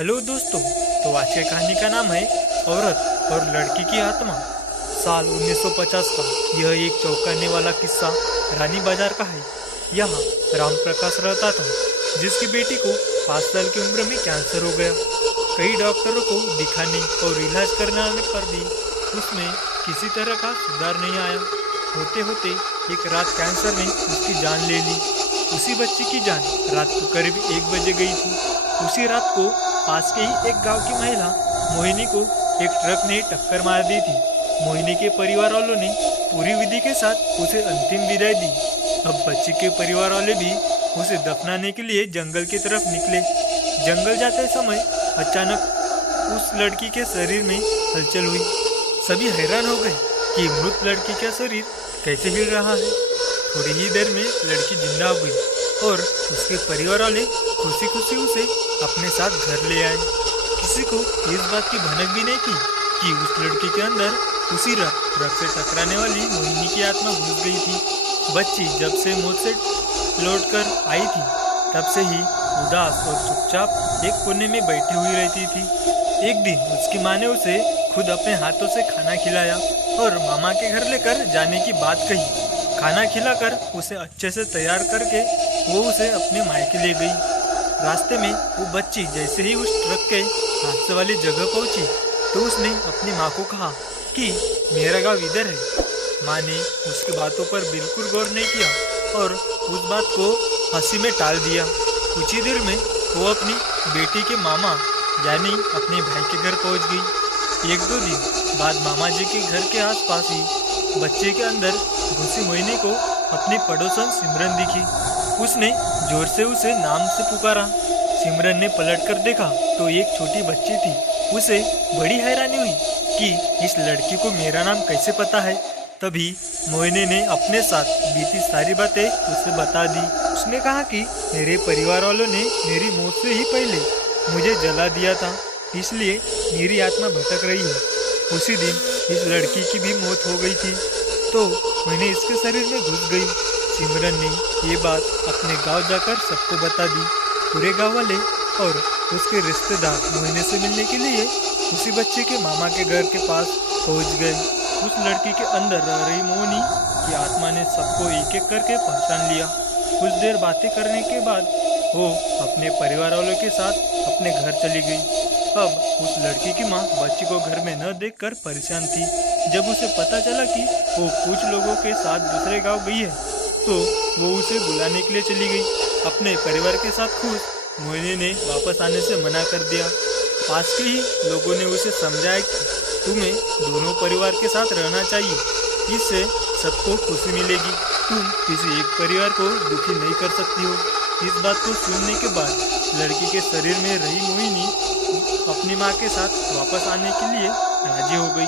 Hello दोस्तों। तो आज की कहानी का नाम है औरत और लड़की की आत्मा। साल 1950 का यह एक चौंकाने वाला किस्सा रानी बाजार का है। यहाँ राम प्रकाश रहता था, जिसकी बेटी को 5 साल की उम्र में कैंसर हो गया। कई डॉक्टरों को दिखाने और इलाज करने पर भी उसमें किसी तरह का सुधार नहीं आया। होते होते एक रात कैंसर ने उसकी जान ले ली। उसी बच्ची की जान रात को करीब 1 बजे गई थी। उसी रात को पास के ही एक गांव की महिला मोहिनी को एक ट्रक ने टक्कर मार दी थी। मोहिनी के परिवार वालों ने पूरी विधि के साथ उसे अंतिम विदाई दी। अब बच्ची के परिवार वाले भी उसे दफनाने के लिए जंगल की तरफ निकले। जंगल जाते समय अचानक उस लड़की के शरीर में हलचल हुई। सभी हैरान हो गए कि मृत लड़की का शरीर कैसे हिल रहा है। थोड़ी ही देर में लड़की जिंदा हो गई और उसके परिवार वाले खुशी खुशी उसे अपने साथ घर ले आए। किसी को इस बात की भनक भी नहीं थी कि उस लड़की के अंदर उसी रात ट्रक से टकराने वाली मोहिनी की आत्मा घुस गई थी। बच्ची जब से मौत से लौटकर आई थी, तब से ही उदास और चुपचाप एक कोने में बैठी हुई रहती थी। एक दिन उसकी माँ ने उसे खुद अपने हाथों से खाना खिलाया और मामा के घर लेकर जाने की बात कही। खाना खिलाकर उसे अच्छे से तैयार करके वो उसे अपने मायके ले गई। रास्ते में वो बच्ची जैसे ही उस ट्रक के हादसे वाली जगह पहुंची तो उसने अपनी माँ को कहा कि मेरा गांव इधर है। माँ ने उसकी बातों पर बिल्कुल गौर नहीं किया और उस बात को हंसी में टाल दिया। कुछ ही देर में वो अपनी बेटी के मामा यानी अपने भाई के घर पहुंच गई। 1-2 दिन बाद मामा जी के घर के आसपास ही बच्चे के अंदर घुसी मोहिनी को अपनी पड़ोसन सिमरन दिखी। उसने जोर से उसे नाम से पुकारा। सिमरन ने पलट कर देखा तो एक छोटी बच्ची थी। उसे बड़ी हैरानी हुई कि इस लड़की को मेरा नाम कैसे पता है। तभी मोहिनी ने अपने साथ बीती सारी बातें उसे बता दी। उसने कहा कि मेरे परिवार वालों ने मेरी मौत से ही पहले मुझे जला दिया था, इसलिए मेरी आत्मा भटक रही है। उसी दिन इस लड़की की भी मौत हो गई थी, तो मैंने इसके शरीर में घुस गई। सिमरन ने ये बात अपने गांव जाकर सबको बता दी। पूरे गांव वाले और उसके रिश्तेदार मोहिनी से मिलने के लिए उसी बच्चे के मामा के घर के पास पहुंच गए। उस लड़की के अंदर रह रही मोहिनी की आत्मा ने सबको एक एक करके पहचान लिया। कुछ देर बातें करने के बाद वो अपने परिवार वालों के साथ अपने घर चली गई। अब उस लड़की की माँ बच्ची को घर में न देखकर परेशान थी। जब उसे पता चला कि वो कुछ लोगों के साथ दूसरे गांव गई है तो वो उसे बुलाने के लिए चली गई। अपने परिवार के साथ खुश मोहिनी ने वापस आने से मना कर दिया। पास के ही लोगों ने उसे समझाया कि तुम्हें दोनों परिवार के साथ रहना चाहिए, इससे सबको खुशी मिलेगी। तुम किसी एक परिवार को दुखी नहीं कर सकती हो। इस बात को सुनने के बाद लड़की के शरीर में रही मोहिनी अपनी माँ के साथ वापस आने के लिए राजी हो गई।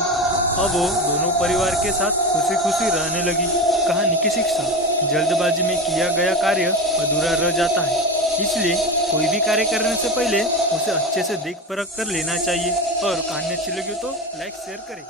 अब वो दोनों परिवार के साथ खुशी खुशी रहने लगी। कहानी की शिक्षा: जल्दबाजी में किया गया कार्य अधूरा रह जाता है, इसलिए कोई भी कार्य करने से पहले उसे अच्छे से देख परख कर लेना चाहिए। और कहानी अच्छी लगी तो लाइक शेयर करें।